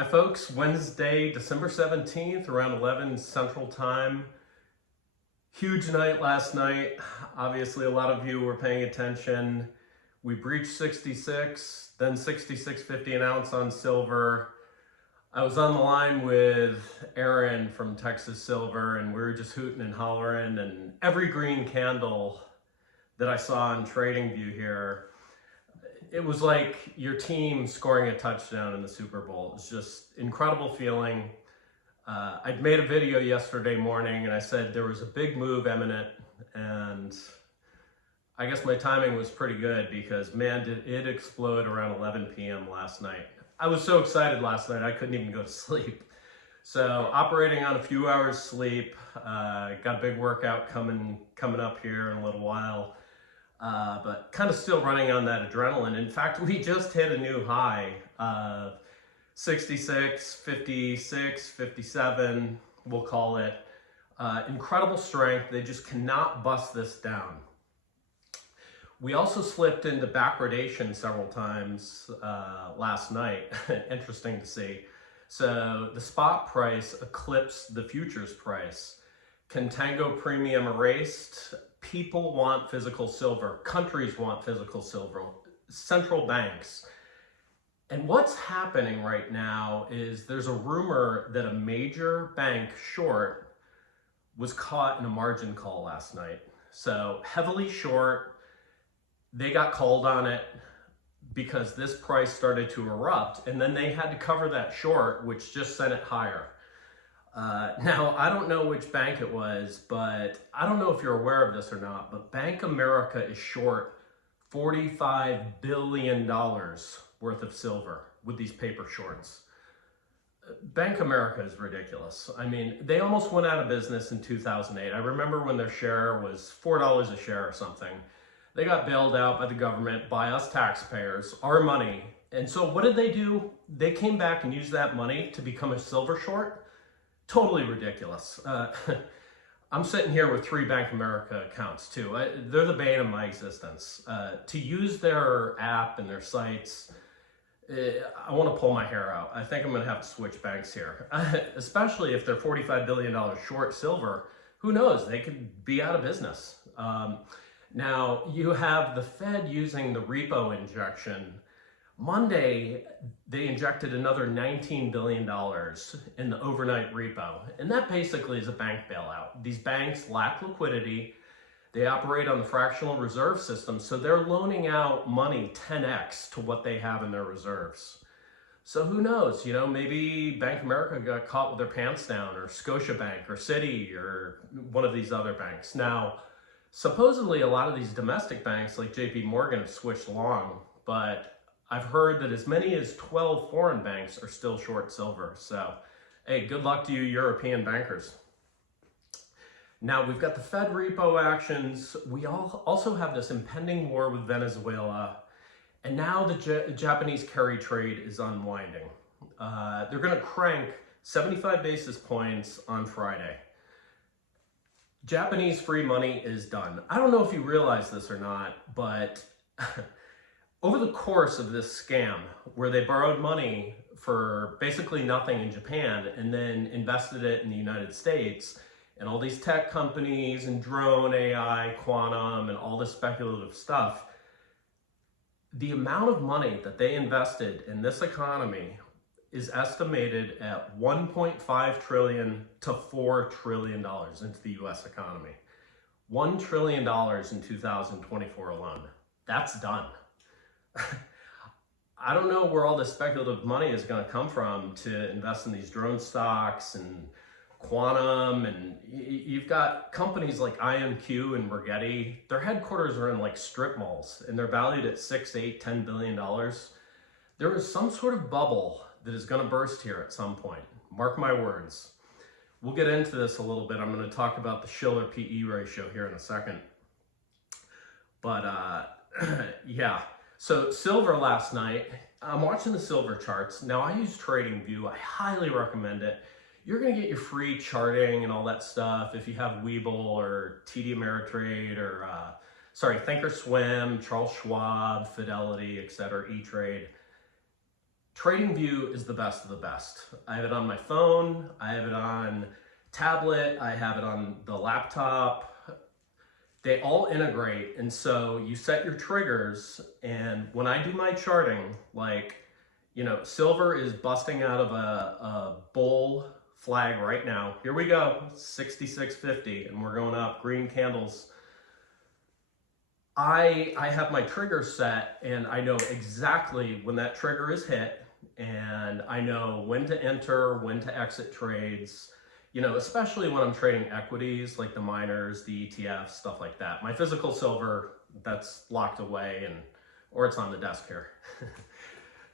Hi folks, Wednesday, December 17th, around 11 Central Time. Huge night last night. Obviously a lot of you were paying attention. We breached 66, then 66.50 an ounce on silver. I was on the line with Aaron from Texas Silver and we were just hooting and hollering, and every green candle that I saw on TradingView here, it was like your team scoring a touchdown in the Super Bowl. It was just incredible feeling. I'd made a video yesterday morning and I said there was a big move imminent, and I guess my timing was pretty good because man, did it explode around 11 p.m. last night. I was so excited last night I couldn't even go to sleep. So operating on a few hours sleep, got a big workout coming up here in a little while. But kind of still running on that adrenaline. In fact, we just hit a new high of 66, 56, 57, we'll call it. Incredible strength. They just cannot bust this down. We also slipped into backwardation several times last night. Interesting to see. So the spot price eclipsed the futures price. Contango premium erased. People want physical silver. Countries want physical silver. Central banks. And what's happening right now is there's a rumor that a major bank short was caught in a margin call last night. So heavily short, they got called on it because this price started to erupt, and then they had to cover that short, which just sent it higher. Now, I don't know which bank it was, but I don't know if you're aware of this or not, but Bank America is short $45 billion worth of silver with these paper shorts. Bank America is ridiculous. I mean, they almost went out of business in 2008. I remember when their share was $4 a share or something. They got bailed out by the government, by us taxpayers, our money. And so what did they do? They came back and used that money to become a silver short. Totally ridiculous. I'm sitting here with 3 Bank America accounts too. They're the bane of my existence. To use their app and their sites, I want to pull my hair out. I think I'm going to have to switch banks here, especially if they're $45 billion short silver. Who knows? They could be out of business. Now, you have the Fed using the repo injection. Monday, they injected another $19 billion in the overnight repo. And that basically is a bank bailout. These banks lack liquidity. They operate on the fractional reserve system, so they're loaning out money 10x to what they have in their reserves. So who knows, you know, maybe Bank of America got caught with their pants down, or Scotiabank, or Citi, or one of these other banks. Now, supposedly a lot of these domestic banks like JP Morgan have switched long, but I've heard that as many as 12 foreign banks are still short silver. So, hey, good luck to you European bankers. Now, we've got the Fed repo actions. We also have this impending war with Venezuela. And now the Japanese carry trade is unwinding. They're going to crank 75 basis points on Friday. Japanese free money is done. I don't know if you realize this or not, but over the course of this scam, where they borrowed money for basically nothing in Japan and then invested it in the United States, and all these tech companies and drone AI, quantum, and all this speculative stuff, the amount of money that they invested in this economy is estimated at $1.5 trillion to $4 trillion into the US economy. $1 trillion in 2024 alone. That's done. I don't know where all this speculative money is going to come from to invest in these drone stocks and quantum, and you've got companies like IMQ and Rigetti. Their headquarters are in like strip malls and they're valued at $6, $8, $10 billion. There is some sort of bubble that is going to burst here at some point. Mark my words. We'll get into this a little bit. I'm going to talk about the Shiller PE ratio here in a second. But yeah. So silver last night, I'm watching the silver charts. Now I use TradingView. I highly recommend it. You're going to get your free charting and all that stuff if you have Webull or TD Ameritrade or, Thinkorswim, Charles Schwab, Fidelity, etc., E-Trade. TradingView is the best of the best. I have it on my phone, I have it on tablet, I have it on the laptop. They all integrate, and so you set your triggers, and when I do my charting, like, you know, silver is busting out of a bull flag right now. Here we go, 66.50, and we're going up, green candles. I have my trigger set, and I know exactly when that trigger is hit, and I know when to enter, when to exit trades, you know, especially when I'm trading equities like the miners, the ETFs, stuff like that. My physical silver, that's locked away, or it's on the desk here.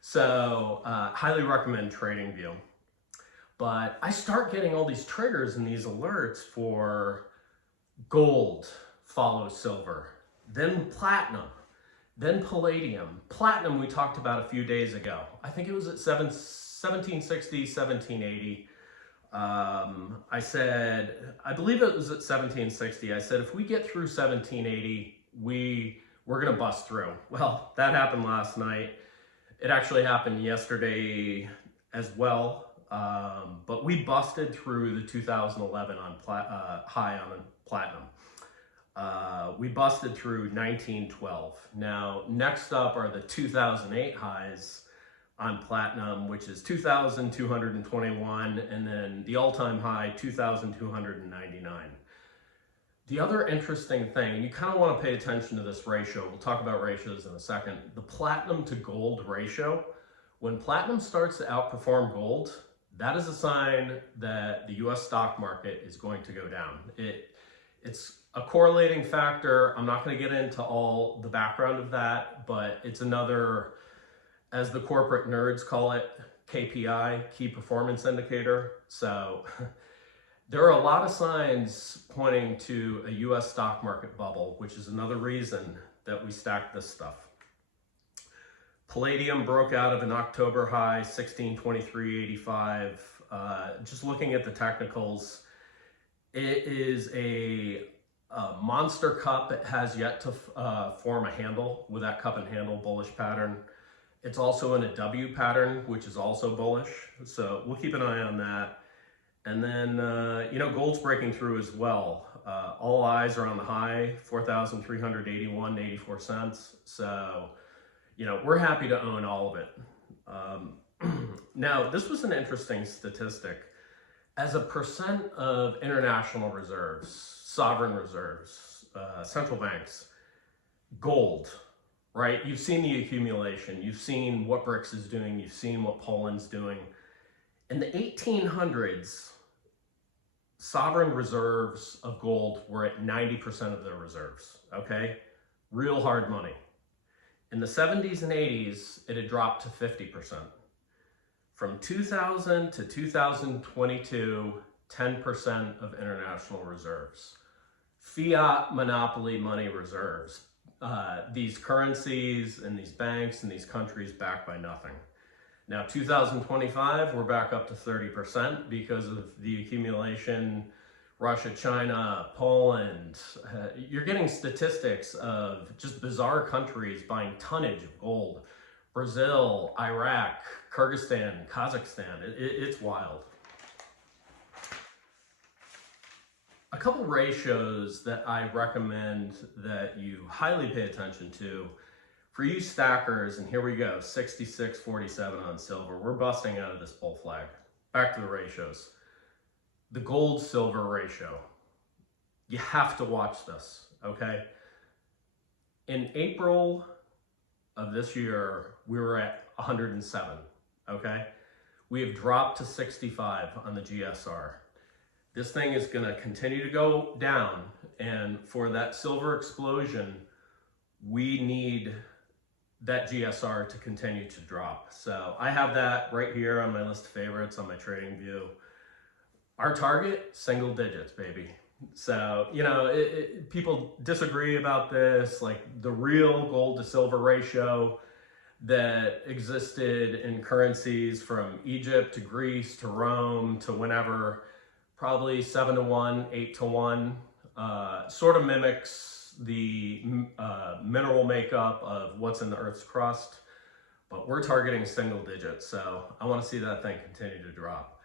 So highly recommend TradingView. But I start getting all these triggers and these alerts for gold follows silver, then platinum, then palladium. Platinum we talked about a few days ago. I think it was at 1760, 1780. I said, I believe it was at 1760. I said, if we get through 1780, we're gonna bust through. Well, that happened last night. It actually happened yesterday as well. But we busted through the 2011 high on platinum. We busted through 1912. Now, next up are the 2008 highs on platinum, which is 2,221, and then the all-time high, 2,299. The other interesting thing, and you kind of want to pay attention to this ratio, we'll talk about ratios in a second, the platinum to gold ratio. When platinum starts to outperform gold, that is a sign that the US stock market is going to go down. It's a correlating factor. I'm not going to get into all the background of that, but it's another, as the corporate nerds call it, KPI, key performance indicator. So there are a lot of signs pointing to a US stock market bubble, which is another reason that we stack this stuff. Palladium broke out of an October high, 1623.85. Just looking at the technicals, it is a monster cup. It has yet to form a handle with that cup and handle bullish pattern. It's also in a W pattern, which is also bullish. So we'll keep an eye on that. And then, you know, gold's breaking through as well. All eyes are on the high, 4,381.84 cents. So, you know, we're happy to own all of it. Now, this was an interesting statistic. As a percent of international reserves, sovereign reserves, central banks, gold, right? You've seen the accumulation. You've seen what BRICS is doing. You've seen what Poland's doing. In the 1800s, sovereign reserves of gold were at 90% of their reserves, okay? Real hard money. In the 70s and 80s, it had dropped to 50%. From 2000 to 2022, 10% of international reserves. Fiat monopoly money reserves. These currencies and these banks and these countries backed by nothing. Now, 2025, we're back up to 30% because of the accumulation, Russia, China, Poland. You're getting statistics of just bizarre countries buying tonnage of gold. Brazil, Iraq, Kyrgyzstan, Kazakhstan, it's wild. A couple ratios that I recommend that you highly pay attention to for you stackers, and here we go, 66.47 on silver. We're busting out of this bull flag. Back to the ratios. The gold-silver ratio. You have to watch this, okay? In April of this year, we were at 107, okay? We have dropped to 65 on the GSR. This thing is gonna continue to go down, and for that silver explosion, we need that GSR to continue to drop. So I have that right here on my list of favorites on my TradingView. Our target, single digits, baby. So, you know, people disagree about this, like the real gold to silver ratio that existed in currencies from Egypt to Greece to Rome to whenever, probably 7-to-1, 8-to-1, sort of mimics the mineral makeup of what's in the Earth's crust. but we're targeting single digits. So I want to see that thing continue to drop.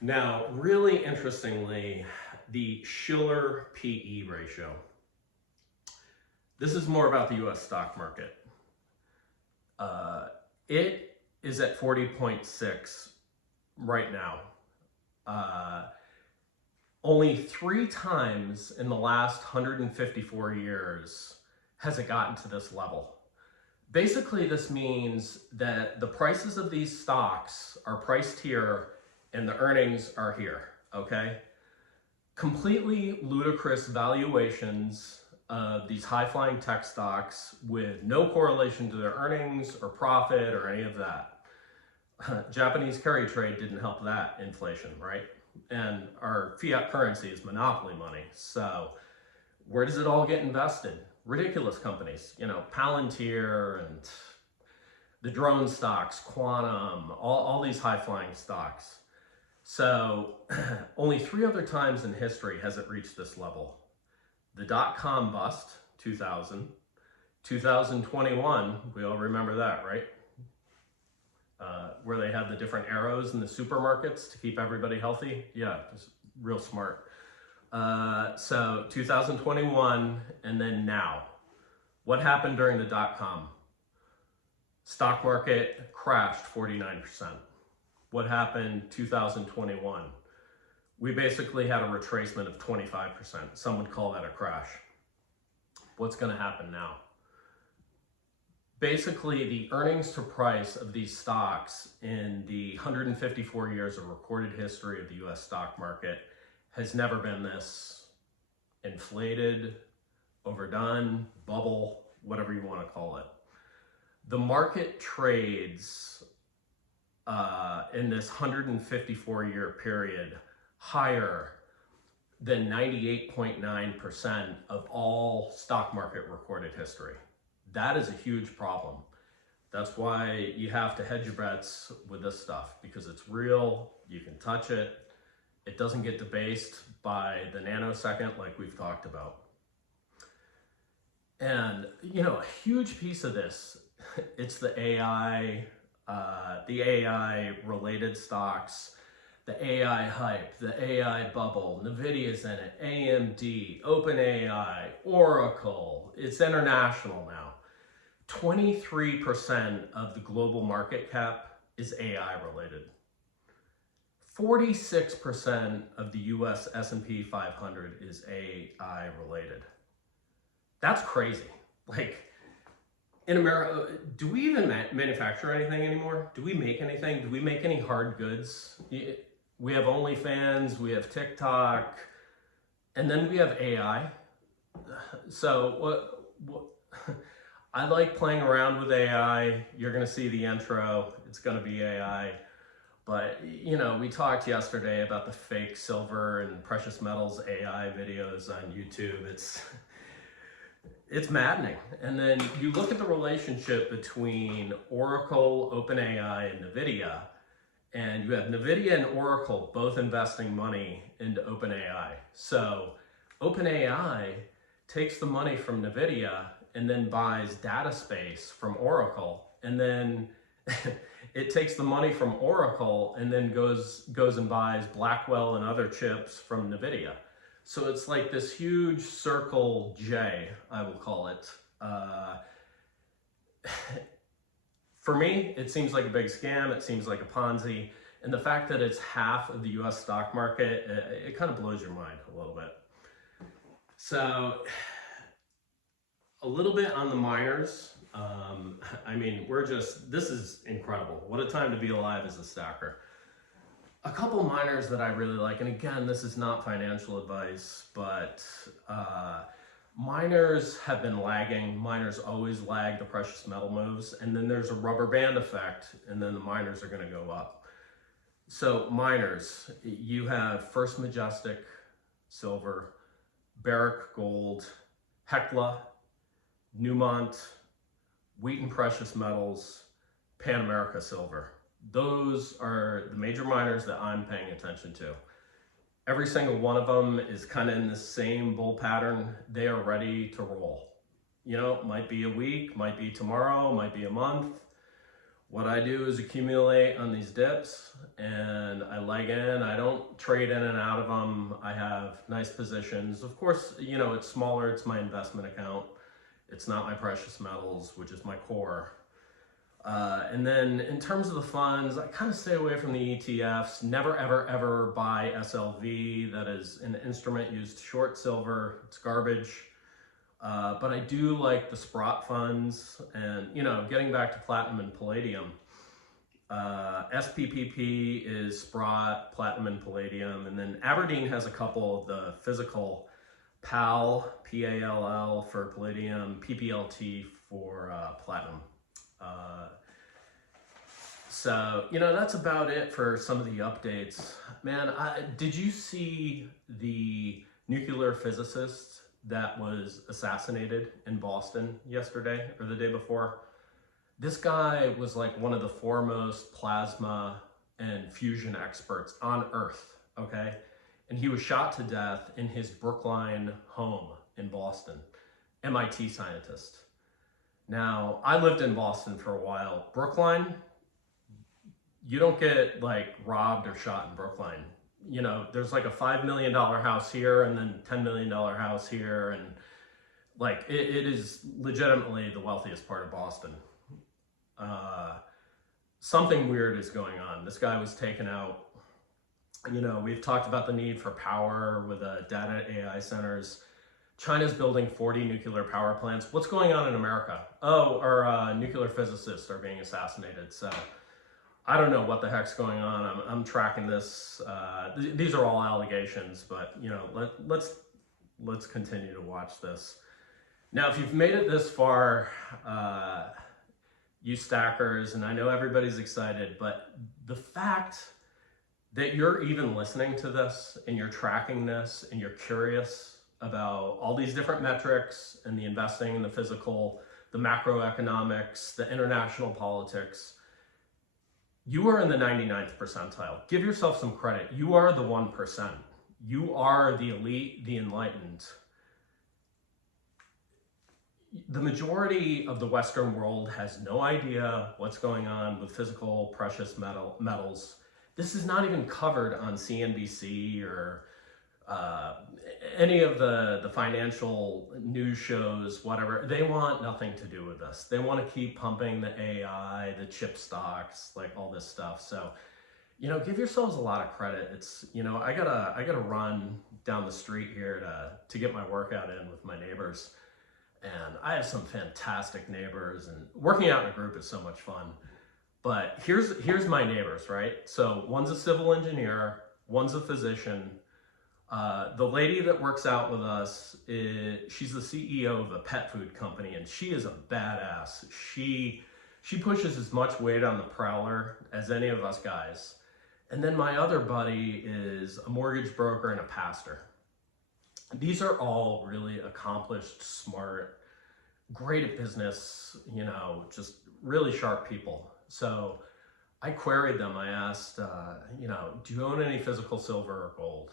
Now, really interestingly, the Shiller PE ratio. This is more about the US stock market. It is at 40.6 right now. Only 3 times in the last 154 years has it gotten to this level. Basically, this means that the prices of these stocks are priced here and the earnings are here, okay? Completely ludicrous valuations of these high-flying tech stocks with no correlation to their earnings or profit or any of that. Japanese carry trade didn't help that inflation, right? And our fiat currency is monopoly money. So where does it all get invested? Ridiculous companies, you know, Palantir and the drone stocks, Quantum, all these high-flying stocks. So only 3 other times in history has it reached this level. The dot-com bust, 2000, 2021, we all remember that, right? Where they had the different arrows in the supermarkets to keep everybody healthy. Yeah, it was real smart. So 2021 and then now. What happened during the dot-com? Stock market crashed 49%. What happened 2021? We basically had a retracement of 25%. Some would call that a crash. What's going to happen now? Basically, the earnings to price of these stocks in the 154 years of recorded history of the US stock market has never been this inflated, overdone, bubble, whatever you want to call it. The market trades in this 154-year period higher than 98.9% of all stock market recorded history. That is a huge problem. That's why you have to hedge your bets with this stuff, because it's real, you can touch it, it doesn't get debased by the nanosecond like we've talked about. And, you know, a huge piece of this, it's the AI related stocks, the AI hype, the AI bubble, NVIDIA's in it, AMD, OpenAI, Oracle, it's international now. 23% of the global market cap is AI related. 46% of the US S&P 500 is AI related. That's crazy. Like, in America, do we even manufacture anything anymore? Do we make anything? Do we make any hard goods? We have OnlyFans, we have TikTok, and then we have AI. So what I like playing around with AI. You're going to see the intro. It's going to be AI. But, you know, we talked yesterday about the fake silver and precious metals AI videos on YouTube. It's maddening. And then you look at the relationship between Oracle, OpenAI, and NVIDIA, and you have NVIDIA and Oracle both investing money into OpenAI. So OpenAI takes the money from NVIDIA and then buys data space from Oracle, and then it takes the money from Oracle and then goes and buys Blackwell and other chips from NVIDIA. So it's like this huge circle J, I will call it. For me, it seems like a big scam. It seems like a Ponzi. And the fact that it's half of the US stock market, it kind of blows your mind a little bit. So a little bit on the miners. I mean, this is incredible. What a time to be alive as a stacker. A couple miners that I really like, and again, this is not financial advice, but miners have been lagging. Miners always lag the precious metal moves, and then there's a rubber band effect, and then the miners are going to go up. So miners, you have First Majestic Silver, Barrick Gold, Hecla, Newmont, Wheaton Precious Metals, Pan America Silver. Those are the major miners that I'm paying attention to. Every single one of them is kind of in the same bull pattern. They are ready to roll. You know, might be a week, might be tomorrow, might be a month. What I do is accumulate on these dips, and I leg in. I don't trade in and out of them. I have nice positions. Of course, you know, it's smaller. It's my investment account. It's not my precious metals, which is my core. And then in terms of the funds, I kind of stay away from the ETFs. Never, ever, ever buy SLV. That is an instrument used to short silver. It's garbage. But I do like the Sprott funds, and, you know, getting back to platinum and palladium, SPPP is Sprott, platinum and palladium, and then Aberdeen has a couple of the physical PAL, PALL for palladium, PPLT for platinum. So, you know, that's about it for some of the updates. Man, did you see the nuclear physicist that was assassinated in Boston yesterday or the day before? This guy was like one of the foremost plasma and fusion experts on Earth, okay? And he was shot to death in his Brookline home in Boston, MIT scientist. Now, I lived in Boston for a while. Brookline, you don't get like robbed or shot in Brookline. You know, there's like a $5 million house here and then $10 million house here. And like, it is legitimately the wealthiest part of Boston. Something weird is going on. This guy was taken out. You know, we've talked about the need for power with data AI centers. China's building 40 nuclear power plants. What's going on in America? Oh, our nuclear physicists are being assassinated. So I don't know what the heck's going on. I'm tracking this. These are all allegations, but, you know, let's continue to watch this. Now, if you've made it this far, you stackers, and I know everybody's excited, but the fact that you're even listening to this and you're tracking this and you're curious about all these different metrics and the investing and the physical, the macroeconomics, the international politics, you are in the 99th percentile. Give yourself some credit. You are the 1%. You are the elite, the enlightened. The majority of the Western world has no idea what's going on with physical precious metals. This is not even covered on CNBC or any of the financial news shows, whatever. They want nothing to do with this. They want to keep pumping the AI, the chip stocks, like all this stuff. So, you know, give yourselves a lot of credit. It's, you know, I gotta run down the street here to get my workout in with my neighbors. And I have some fantastic neighbors, and working out in a group is so much fun. But here's my neighbors, right? So one's a civil engineer, one's a physician. The lady that works out with us, she's the CEO of a pet food company, and she is a badass. She pushes as much weight on the prowler as any of us guys. And then my other buddy is a mortgage broker and a pastor. These are all really accomplished, smart, great at business, you know, just really sharp people. So I queried them. I asked, you know, do you own any physical silver or gold?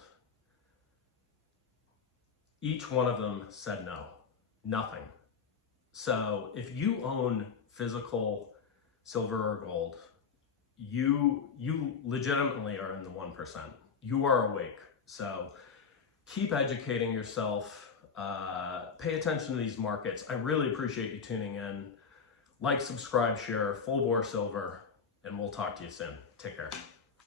Each one of them said no, nothing. So if you own physical silver or gold, you legitimately are in the 1%. You are awake. So keep educating yourself. Pay attention to these markets. I really appreciate you tuning in. Like, subscribe, share, Full Bore Silver, and we'll talk to you soon. Take care.